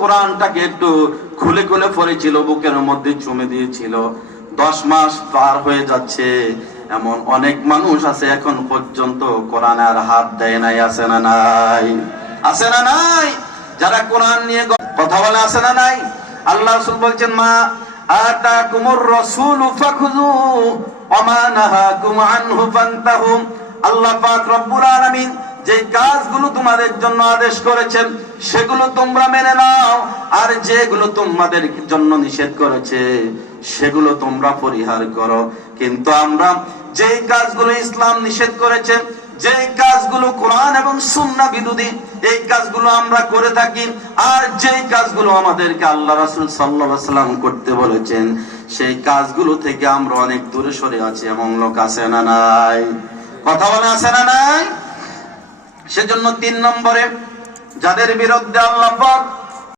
কোরআনটাকে একটু খুলে খুলে পড়েছিল, বুকের মধ্যে চুমে দিয়েছিল। দশ মাস পার হয়ে যাচ্ছে, এমন অনেক মানুষ আছে এখন পর্যন্ত কোরআনে আর হাত দেয় নাই, আছে না নাই? আছে না নাই? যারা কোরআন নিয়ে কথা বলে আছে না নাই? আল্লাহ রাসূল বলছেন, মা আতাকুমুর রাসূলু রসুল ওয়া মা নাহাকুম আনহু ফান্তাহু। আল্লাহ পাক রব্বুল আলামিন যে কাজগুলো তোমাদের জন্য আদেশ করেছেন, সেগুলো তোমরা মেনে নাও। আর যেগুলো তোমাদের জন্য নিষেধ করেছে, সেগুলো তোমরা পরিহার করো। কিন্তু আমরা যেই কাজগুলো ইসলাম নিষেধ করেছে, যেই কাজগুলো কোরআন এবং সুন্না বিরোধী, এই কাজগুলো আমরা করে থাকি। আর যেই কাজগুলো আমাদেরকে আল্লাহ রাসূল আলাইহি সাল্লাম করতে বলেছেন, সেই কাজগুলো থেকে আমরা অনেক দূরে সরে আছি। এবং লোক আছে না নাই? কথা বলে আছে না নাই? সেজন্য তিন নম্বরে যাদের বিরুদ্ধে আল্লাহ